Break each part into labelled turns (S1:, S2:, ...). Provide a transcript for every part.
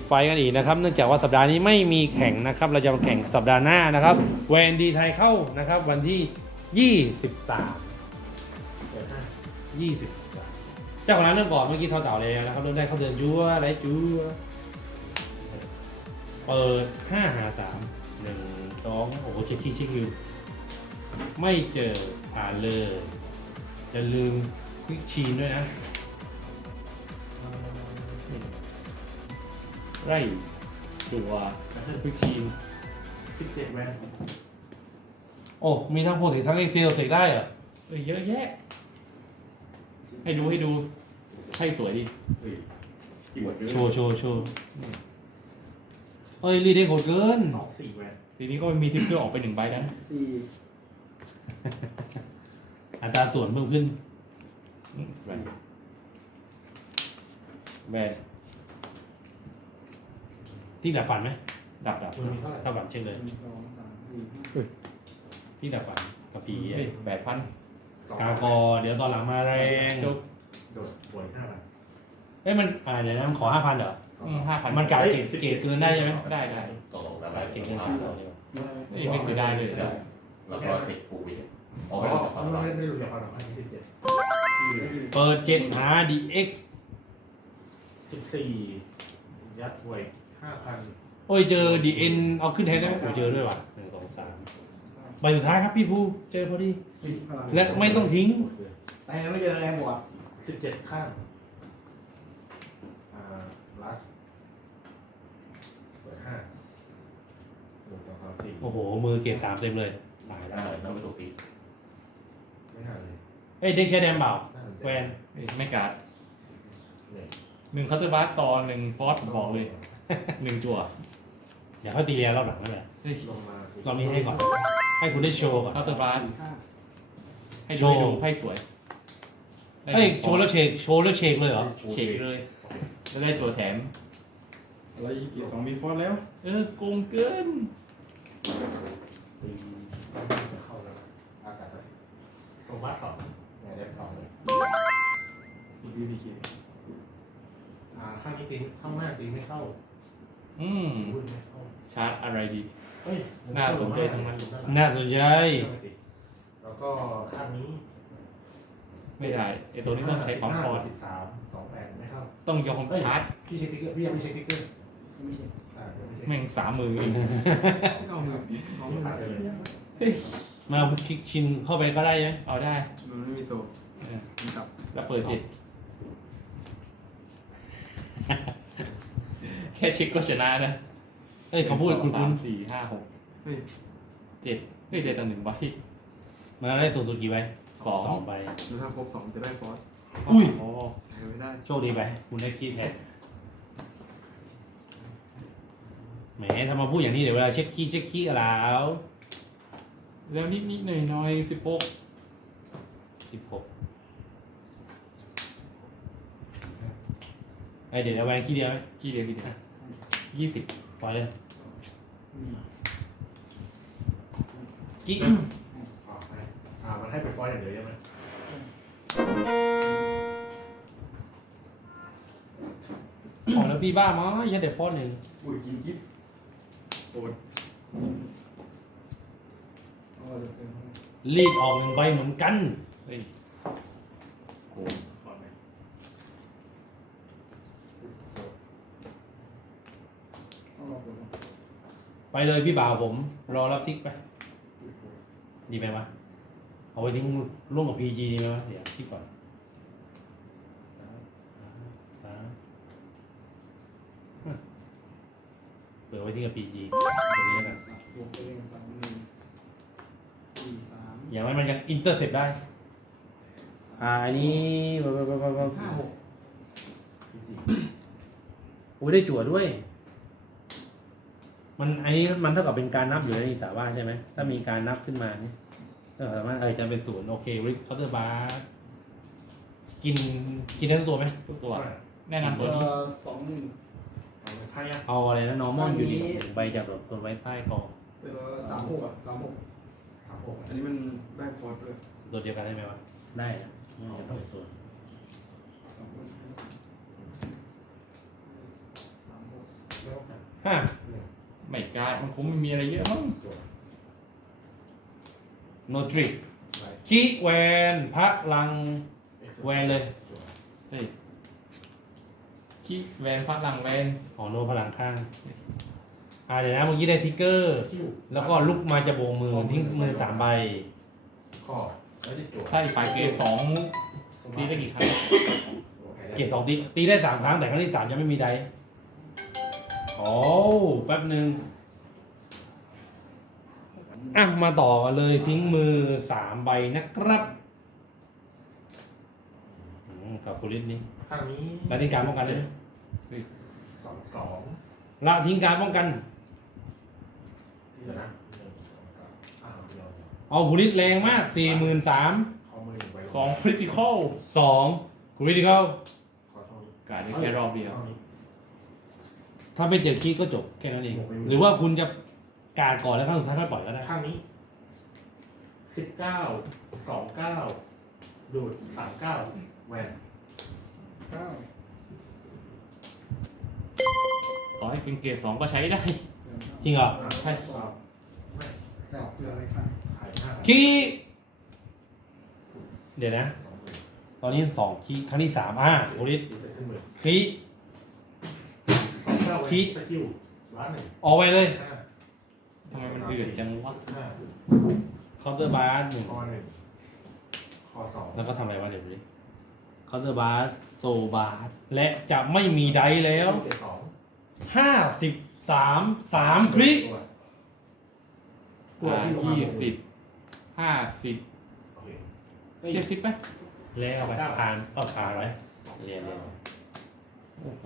S1: ไฟกันอีกนะครับเนื่องจากว่าสัปดาห์นี้ไม่มีแข่งนะครับ เราจะมาแข่งสัปดาห์หน้านะครับแวนดีไทยเข้านะครับวันที่23เจ้าของร้านเริ่มก่อนเมื่อกี้เต่าแล้วนะครับเริ่มได้เข้าเดือนจั่วไรจั่วเปิด5 หา 3 1 2โอ้โหเช็คที่เช็ควิวไม่เจอผ่านเลยอย่าลืมควิกชีนด้วยนะไร่จั่วควิกชีน
S2: 17แวน
S1: โอ้มีทั้งโพสิทั้งเอ็กเซลเสกได้เหรอ
S3: เยอะแยะให้ดูให้สวยดิ
S2: เฮ้ยกี่บทเยอะ
S1: โชว์เอ้ยรีดได้โหดเกิน
S2: 4แวน
S3: ทีนี้ก็มีทิปเกอร์ออกไป1 ใบแล้วนะ
S1: อัตราส่วนเพิ่มขึ้น
S3: แบน
S1: ที่ดับฝันไหม
S3: ดับ
S2: คุณมีเท่าไหร่
S1: ถ้าฝันเช็คเลย ที่ดับฝันกับปี
S3: 8,000
S1: กากอเดี๋ยวตอนหลังมาแรง
S3: จุก
S2: โดดบวก5บาท
S1: เอ้ยมันอะไรเดี๋ยวนะมันขอ 5,000เหรอ
S3: 5,000
S1: มันกะเกรดเกินได้ใช่ไหม
S3: ได้
S4: ตกลงแล้ว
S1: เกรดเกิน
S4: แ
S1: ได้เหรอ
S3: ไม่เสียดายเลย
S4: ล้วก็ติดปูวิด
S2: อ๋อไม่รู้เดี๋ยวก่อนอันนี้17
S1: เปิด7หา DX
S2: 14ยัดไว้ 5,000
S1: โอ้ยเจอ DN เอาขึ้นแทนได้ไหมโอ้ยเจอด้วยว่ะ1 2 3ใบสุดท้ายครับพี่ภูเจอพอดี และไม่ต้องทิ้ง
S5: แต่ยังไม่เจออะไรหมด
S2: 17ข้างลัสเปิด5 1 2 3 4
S1: โอ้โหมือเกรด3เต็มเลยตายแล้ว
S4: นั่นไม่ถูกตี
S2: ไม่น่าเลย
S1: เอ้ยเด็กใช้แดมเปล่าแวน
S3: ไม่การ์ด
S2: เนี่ย
S3: 1 คัตเตอร์บาร์ต่อ1 ฟอสผมบอกเลย 1 จั่ว
S1: เดี๋ยวเขาตีเรียรอบหลังนั่นแหละ
S2: ลงมาร
S1: อบนี้ให้ก่อน ให้คุณได้โชว์ก่อน
S3: คัตเตอร์บาร์ให้
S1: โช
S3: ดู
S1: ว์
S3: ให้ดูไพ่สวย
S1: เฮ้ยโชว์แล้วเชคเลยเหรอ
S3: เฉกเลยแล้วได้จั่วแถม
S6: อะไรอีก2มีฟอนต์แล้ว
S3: โกงเกิน
S2: เข้าแล้วอากาศโซบัส2เนี่ยได้2เลย
S6: ดีดีเค
S2: ข้างนี้ตีข้างหน้าตีไม่เข้า รุ่นไม่เข้า
S3: ชาร์จอะไรดี
S2: เฮ้ย
S3: น่าสนใจทั้งนั้น
S1: น่าสนใจ
S2: แล้วก็ข้างนี้
S3: ไม่ได้ไอตัวนี้ต้องใช้ความพอ
S2: 13 2แผ่นไม่เข้า
S3: ต้องยอมชาร์จ
S2: พี่เช็คติ๊กเกอร์พี่ยังไม่เช็คติ๊กเกอร์
S5: ไม่ใช่
S2: เดี๋ยวไม่เช็ค
S3: แม่ง30,000เอง
S5: เอามือสองมือ
S2: ผ่านไปเลย
S1: มาเอาคลิกชินเข้าไปก็ได้ไหม
S3: เอาได้
S6: มันไม่มีโซ่
S3: เออ
S6: มีกลับ
S3: แล้วเปิด7 แค่เช็คก็ชนะนะ
S1: เอ้ยเขาพูดคุณ
S3: 3 4 5 6
S6: เฮ้ย
S3: 7เฮ้ยได้ตั้ง1 ใบ
S1: มาได้สูงสุดกี่ใบ
S3: 2
S1: ใบ
S6: ดูถ้าครบ2จะได้ฟอส
S1: อุ้ย
S3: โอ้
S6: ใช้ไม่ได้
S1: โชคดีไป คุณได้คีย์แทนแหมถ้ามาพูดอย่างนี้เดี๋ยวเวลาเช็คคีย์แล้ว
S3: แล้วนิดหน่อย16
S1: 16ไอเดี๋ยวเอาแวนคีย์เดียวไหม
S3: กี่เดียว20
S1: ปล่อยเลยกี้
S2: มันให้ไปฟอยอย่างเดียวใช่ไหม
S1: ขอแล้วพี่บ้ามั้งยัดเด็ดฟอนต์หนึ่ง
S2: อุ้ยกินกิ๊บ
S6: โอ้ย
S1: รีดออก1 ใบเหมือนกัน
S3: เฮ้ยโกง
S2: ฟอนไหม
S1: ไปเลยพี่บ่าวผมรอรับทิกไป ดีไหมวะเอาไปทิ้งร่วมกับ PG ดีไหมวะเดี๋ยวทิกก่อนเปิดไว้ที่กับ PG ตัวนี้แล้วกัน
S5: บวกไปเอง3 1 4 3
S1: อย่างไรมันยังอินเตอร์เซปได้อันนี้
S5: 5 6
S1: โอ้ยได้จั่วด้วย มันอันนี้มันเท่ากับเป็นการนับอยู่ในสาว่าใช่ไหมถ้ามีการนับขึ้นมาเนี่ยก็สามารถจะเป็น0โอเคริคเคาน์เตอร์บาร์กินได้ทุกตัวไหม
S3: ทุกตัว แนะนำตัวนี้
S5: 2 1
S2: ใช่ยัง
S1: เอาอะไรนะ normal อยู่ดี1 ใบจากแบบส่วนไว้ใต้กอง
S5: เป็น3 6 3 6
S2: 36
S6: อันนี้มันได้ฟอสด้วย
S1: ตัวเดียวกันได้ไหมวะได้นะไม่จะเป็นส่วน
S5: 3 6
S2: ไม่ต้องการ
S1: ห้า
S2: หนึ่ง
S3: ไม่การมันคงไม่มีอะไรเยอะมั้ง
S2: ตัว
S1: โนทริก
S2: ไลท์
S1: คีแวนพลัง แวนเลย
S2: ตัว
S3: เฮ้ยขี้แวนพลังแวน
S1: อ๋อโนพลังข้างเดี๋ยวนะเมื่อกี้ได้ทิกเกอร์
S2: คิว
S1: แล้วก็ลุกมาจะโบกมือทิ้งมือ3 ใบ
S2: ข้อแล้วที่ตัว
S3: ถ้าอีกฝ่ายเกรดสองตีได้กี่ครั้ง
S1: เกียร2ตีได้3 ครั้งแต่ครั้งที่ 3 ยังไม่มีไดโอ้แป๊บหนึ่งมาต่อกันเลยทิ้งมือ3 ใบนะครับกับกุลิสนี้
S2: ข้างนี้
S1: ละทิ้งการป้องกันเลย
S2: สอง
S1: ละทิ้งการป้องกัน
S2: ที่จะนะหนึ่งสองสามเดียว
S1: เอากุลิสแรงมาก 43,000
S2: ข้อมือหนึ่งใบ
S3: สองคริติคอล
S1: 2กุลิสเขา
S2: ขอเท่านี้
S3: กาดได้แค่รอบเดียว
S2: เท่านี้
S1: ถ้าไม่เจอคีย์ก็จบแค่นั้นเอง หรือว่าคุณจะการก่อนแล้วครั้งสุดท้ายค่อยปล่อยก็ได้
S2: ข้างนี้29 29ดูด39แหวน
S5: เก้า
S3: ต่อให้เป็นเกรดสองก็ใช้ได้
S1: จริงเหรอ
S3: ใช่
S2: ไม่
S5: แปดเจออะไรครับ
S2: ขาย5
S1: คีย์เดี๋ยวนะ
S2: 2หมื่น
S1: ตอนนี้2คีย์ครั้งที่3กุลิส
S2: ดีเสร็จขึ้นหมื่น
S1: คีย์
S2: 29
S1: ขี้
S2: สกิลล้านหนึ่ง
S1: ออกไปเลย
S3: ทำไมมันเดือดจังวะ
S1: เคาน์เตอร์บาร์หนึ่ง
S2: ข้อหนึ่งข้อสอง
S1: แล้วก็ทำอะไรวะเดี๋ยวดูดิเคาน์เตอร์บาร์โซบาร์และจะไม่มีไดส์แล้ว
S2: เจ็ดสอง
S1: 3 คลิก
S3: 20 50
S2: โอเค
S3: 70ไหม
S1: แล้วไปผ่านเอาขาไว้เรียน
S3: โอ้โห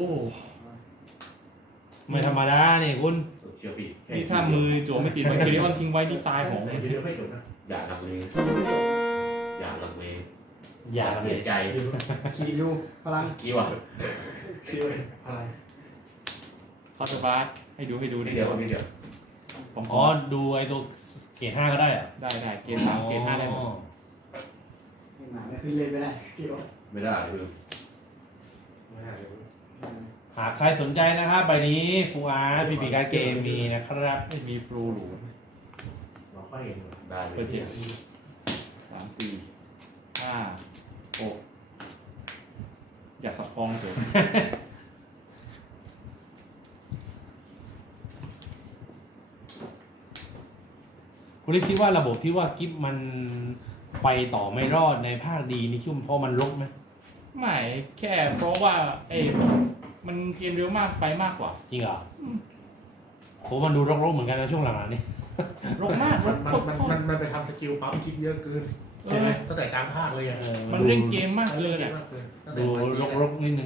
S1: ไม่ธรรมดาเนี่ยคุณ
S4: เชียวพี่แค่
S3: นี่ถ้ามือจั่วไม่ติดมันคิริออนทิ้งไว้นี่ตายของ
S2: เดี๋ยวไม่จบนะ
S4: อย่าลังเลอย่าลังเล
S1: อย่า
S4: เสียใจ
S5: คีริวพลัง
S4: กี่วะ
S2: คิวอะไร
S3: คอร์ตบาร์ให้ดู
S4: นิดเดียวนิดเดียว
S3: ผม
S1: อ๋อดูไอ้ตัวเกรด5ก็ได้เหรอะ
S3: ได้เกรด3เกรด5ได้หมด
S5: ไม่หนาไม่ขึ้นเลยไม่ได้คิว
S4: ไม่ได้เลย
S2: ไม่ได้เลย
S1: หากใครสนใจนะครับใบนี้ฟูอาร์พีพีการเกมมีนะครับ
S3: ไม่มีฟลูหรู
S2: เราค่อยเห็น
S4: ได้เล
S3: เปิ
S4: ย
S3: ด7 3 4 5 6อยากสับฟองเฉย
S1: คุณคิดว่าระบบที่ว่ากิฟมันไปต่อไม่รอดในภาคดีนี่คิดว่าเพราะมันลกไหม
S3: ไม่แค่เพราะว่ามันเกมเร็วมากไปมากกว่า
S1: จริงเหรอผมมันดูรกๆเหมือนกันนะช่วงหลังๆนี่
S3: ลงมาก
S2: มันไปทำสกิลปั๊มคิดเยอะเกินใช่ไหมตั้งแต่การภาคเลยอ่ะ
S3: มันเล่นเกมมากเลย
S2: เย
S3: อ่ะ
S2: อะมากเลยตั้งแต่
S1: ดูรกๆนิดนึง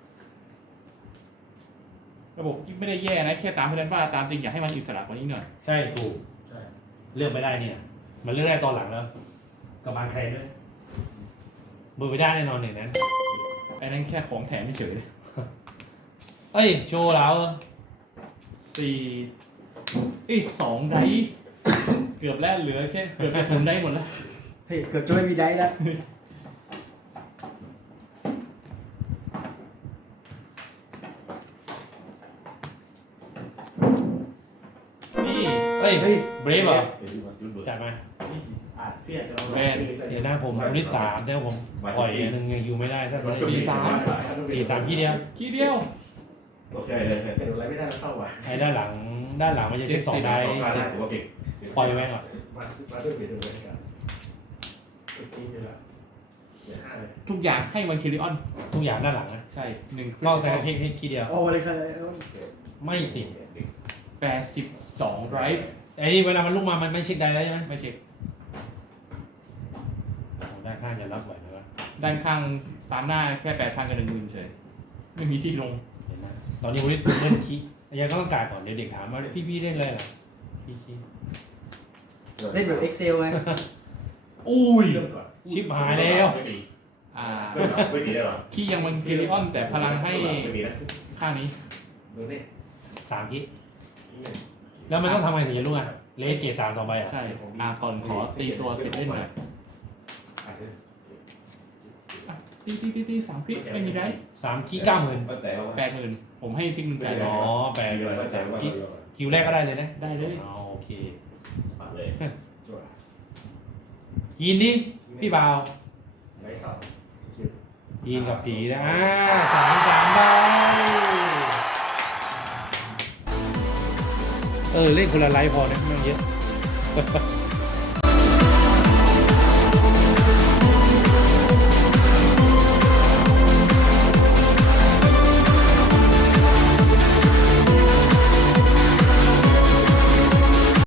S3: ระบบไม่ได้แย่นะแค่ตามเพื่อนว่าตามจริงอยากให้มันอิสระกว่านี้หน่อย
S1: ใช่ถูก
S2: ใช่
S1: เลือกไม่ได้เนี่ย มันเลือกได้ตอนหลังแล้วกับบางใครด้วยเบอร์ไม่ได้แน่นอนอย่างนั้น
S3: ไอ้นั่นแค่ของแถมเฉย
S1: เอ้ยโชว์แล้ว
S3: 2 ได้เกือบแล้วเหลือแค่เกือบจะ0ได้หมดแล้ว
S5: เฮ้ยเกือบจะไม่มีได้แล้ว
S1: นี่เอ้ยเบรฟเหรอ
S4: เดี๋ยวยุดเบิร์
S1: จัดมา
S2: อาจพี่อาจจะเอา
S1: เดี๋ยวหน้าผมลิส3แต่ว่าผมปล่อยอันหนึงยังอยู่ไม่ได้ถ้าเป็น 4-3ที่เดียว
S3: ขี้เดียว
S4: โอเคเลย
S2: แต่อะไรไม่ได้แล้วเข้าว่ะ
S1: ไอ้ด้านหลังมันจะเช็ค2 ได้
S4: สองการได้ถือว่าเก่ง
S1: ปล่อยไว้ก่อน
S2: มาด้วยเบียดด้วยกันเมื่อกี้นี่แหละเดี๋ยว5เลย
S3: ทุกอย่างให้วันคิริออน
S1: ทุกอย่างด้านหลังนะ
S3: ใช่1
S1: นอกจากเทคนิคทีเดียว
S5: โอ้เลยครับ
S1: ไม่ติด
S3: 82 drive
S1: ไอ้นี่เวลามันลุกมามันไม่เช็คได้แล้วใช่ไหม
S3: ไม่เช็ค
S1: ด้านข้างจะรับไหวไหมวะ
S3: ด้านข้างตามหน้าแค่ 8,000 กับ 10,000 เฉยไม่มีที่ลง
S1: เห็นไหมตอนนี้ผมเล่นคียังต้องการก่อนเดี๋ยวเด็กถามว่าพี่เล่นอะไรเหรอพี่คี
S5: เล่นแบบ Excel ไง
S1: อุ้ย
S2: เริ่มก่อน
S1: ชิปหายแล้ว
S4: ไม่มีไม่มีได้หรอ
S3: ขี้ยังวันคิริออนแต่พลังให้
S4: ไม่มีนะ
S3: ข้างนี้
S2: ดูนี่
S1: 3 คีแล้วมันต้องทำไงถึงจะรู้อ่ะเลสเกต3 2 ใบอ่ะ
S3: ใช่ก่อนขอตีตัวเสร็จเล่นหน่อย
S2: อ่านเลย
S3: ตี3 คลิกไม่มีไร
S1: 3 3 ขี้ 90,000
S4: ก็แต่ว่า
S3: 80,000ผมให้ทิ้งหนึ่งจ่าย
S1: อ๋อแปด
S4: มีอะไรก็แต่ว่า
S1: คิวแรกก็ได้เลยนะ
S3: ได้เลย
S1: อ๋อโอเค
S4: ปัดเลย
S2: จั่ว
S1: ยีนดิพี่บ่าว
S2: ไม่สาม
S1: ยีนกับผีนะ3 ใบเล่นคนละไลฟ์พอนะไม่ต้องเยอะ